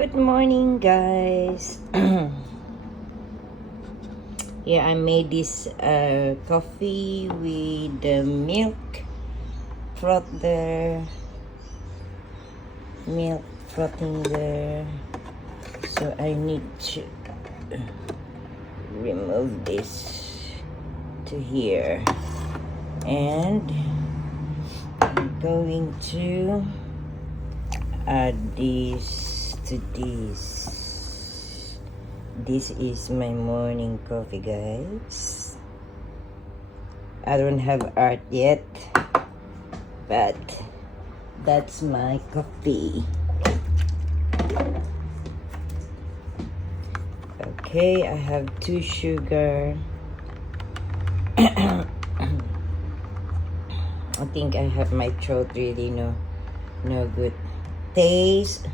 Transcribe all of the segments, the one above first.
Good morning, guys. Yeah, I made this coffee with the milk froth there, milk frothing there. So I need to remove this to here, and I'm going to add this to this. This is my morning coffee, guys. I don't have art yet, but that's my coffee. Okay, I have 2 sugar. I think I have my throat really no good taste.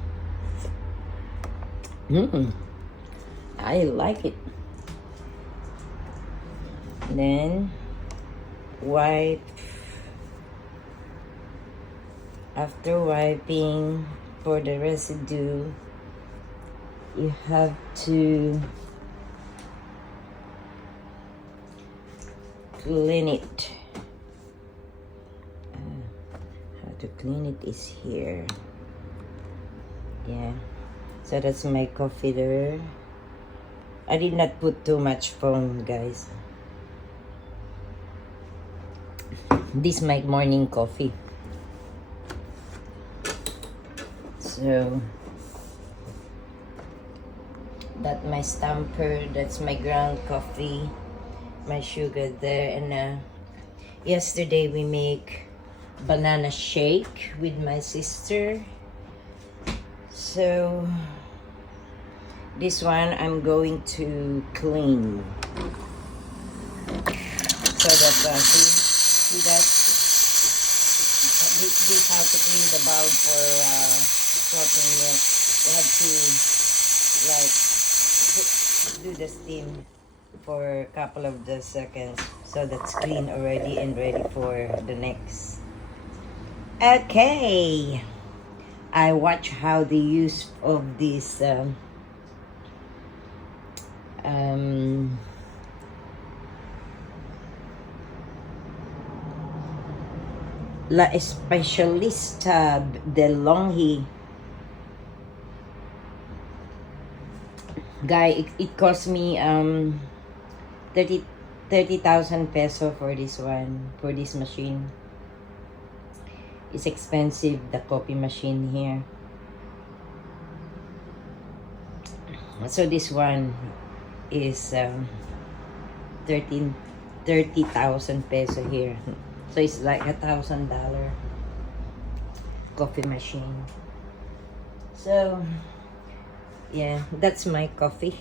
I like it. Then wipe. After wiping for the residue, you have to clean it. How to clean it is here. Yeah, so that's my coffee there. I did not put too much foam, guys. This is my morning coffee. So that's my stamper, that's my ground coffee, my sugar there. And yesterday we make banana shake with my sister. So this one I'm going to clean. So that see that this how to clean the bulb for frothing milk. You have to do the steam for a couple of the seconds, so that's clean already and ready for the next. Okay, I watch how the use of this Specialista Delonghi. Guy, it cost me 30,000 peso for this one, for this machine. It's expensive, the coffee machine here. So this one is 30,000 peso here. So it's like $1,000 coffee machine. So yeah, that's my coffee.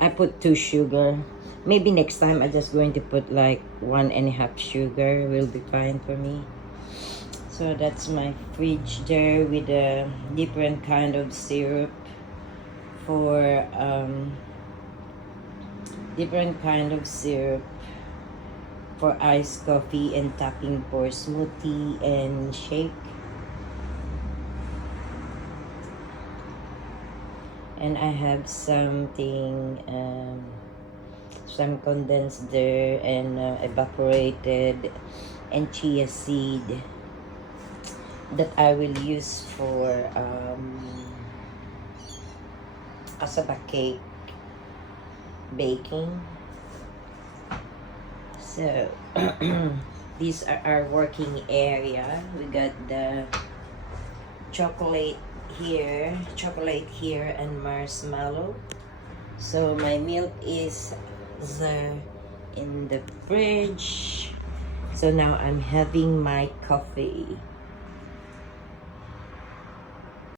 I put 2 sugar. Maybe next time I'm just going to put like 1.5 sugar. Will be fine for me. So that's my fridge there with a different kind of syrup for iced coffee and topping for smoothie and shake. And I have something, some condensed there and evaporated and chia seed that I will use for cassava cake baking. So these are our working area. We got the chocolate here and marshmallow. So my milk is there in the fridge. So now I'm having my coffee.